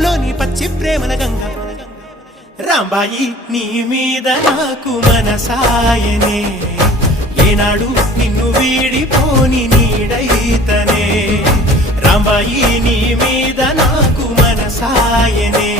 నాలోని పచ్చి ప్రేమల గంగ రాంబాయి నీ మీద నాకు మనసాయనే ఏనాడు నిన్ను వీడిపోని నీడైతనే రాంబాయి నీ మీద నాకు మనసాయనే